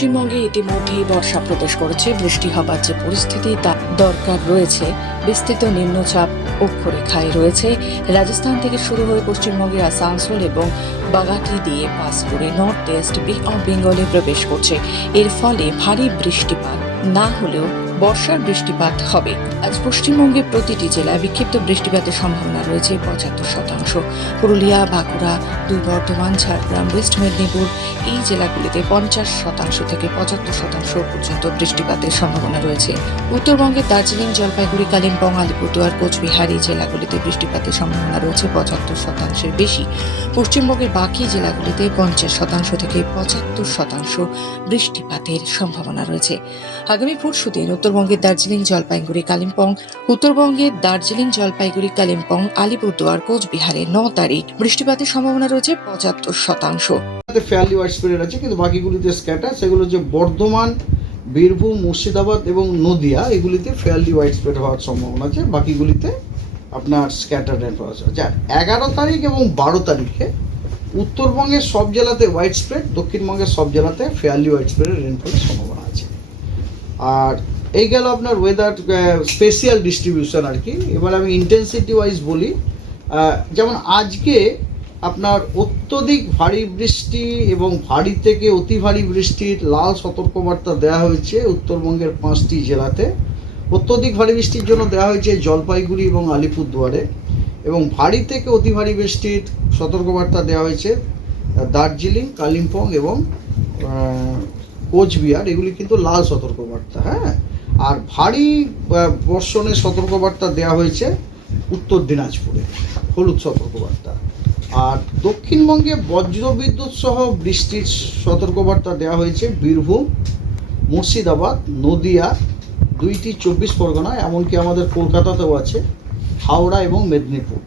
পশ্চিমবঙ্গে ইতিমধ্যেই বর্ষা প্রবেশ করেছে। বৃষ্টি হবার যে পরিস্থিতি তা দরকার রয়েছে। বিস্তৃত নিম্নচাপ অক্ষরেখায় রয়েছে। রাজস্থান থেকে শুরু হয়ে পশ্চিমবঙ্গের আসানসোল এবং বাগাটি দিয়ে পাস করে নর্থ ইস্ট বে অফ বেঙ্গলে প্রবেশ করছে। এর ফলে ভারী বৃষ্টিপাত না হলেও বর্ষার বৃষ্টিপাত হবে। আজ পশ্চিমবঙ্গের প্রতিটি জেলায় বিক্ষিপ্ত বৃষ্টিপাতের সম্ভাবনা রয়েছে 75%। পুরুলিয়া, বাঁকুড়া, দুই বর্ধমান, ঝাড়গ্রাম, ওয়েস্ট মেদিনীপুর এই জেলাগুলিতে 50% থেকে 75% পর্যন্ত বৃষ্টিপাতের সম্ভাবনা রয়েছে। উত্তরবঙ্গের দার্জিলিং, জলপাইগুড়ি, কালিম্পং, আলিপুরদুয়ার, কোচবিহার এই জেলাগুলিতে বৃষ্টিপাতের সম্ভাবনা রয়েছে 75%-এর বেশি। পশ্চিমবঙ্গের বাকি জেলাগুলিতে 50% থেকে 75% বৃষ্টিপাতের সম্ভাবনা রয়েছে। আগামী পরশুদিন উত্তরবঙ্গের দার্জিলিং, জলপাইগুড়ি, কালিম্পং, আলিপুরদুয়ার, কোচবিহারে 9 তারিখ বৃষ্টিপাতের সম্ভাবনা রয়েছে 75%। ফেয়ারলি ওয়াইড স্প্রেড আছে, কিন্তু বাকিগুলিতে স্ক্যাটার। সেগুলো হচ্ছে বর্ধমান, বীরভূম, মুর্শিদাবাদ এবং নদিয়া, এগুলিতে ফেয়ারলি ওয়াইড স্প্রেড হওয়ার সম্ভাবনা আছে। বাকিগুলিতে আপনার স্ক্যাটার রেনফল আছে। আচ্ছা, 11 তারিখ এবং 12 তারিখে উত্তরবঙ্গের সব জেলাতে ওয়াইড স্প্রেড, দক্ষিণবঙ্গের সব জেলাতে ফেয়ারলি ওয়াইড স্প্রেডের রেনফলের সম্ভাবনা আছে। আর এই গেল আপনার ওয়েদার স্পেশিয়াল ডিস্ট্রিবিউশন আর কি। এবার আমি ইন্টেন্সিটি ওয়াইজ বলি। যেমন আজকে আপনার অত্যধিক ভারী বৃষ্টি এবং ভারী থেকে অতি ভারী বৃষ্টির লাল সতর্কবার্তা দেওয়া হয়েছে উত্তরবঙ্গের 5টি জেলাতে। অত্যধিক ভারী বৃষ্টির জন্য দেওয়া হয়েছে জলপাইগুড়ি এবং আলিপুরদুয়ারে, এবং ভারী থেকে অতি ভারী বৃষ্টির সতর্কবার্তা দেওয়া হয়েছে দার্জিলিং, কালিম্পং এবং কোচবিহার। এগুলি কিন্তু লাল সতর্কবার্তা। হ্যাঁ, আর ভারী বর্ষণের সতর্কবার্তা দেওয়া হয়েছে উত্তর দিনাজপুরে, হলুদ সতর্কবার্তা। আর দক্ষিণবঙ্গে বজ্রবিদ্যুৎ সহ বৃষ্টির সতর্কবার্তা দেওয়া হয়েছে বীরভূম, মুর্শিদাবাদ, নদিয়া, 2টি 24 পরগনা, এমনকি আমাদের কলকাতাতেও আছে, হাওড়া এবং মেদিনীপুর।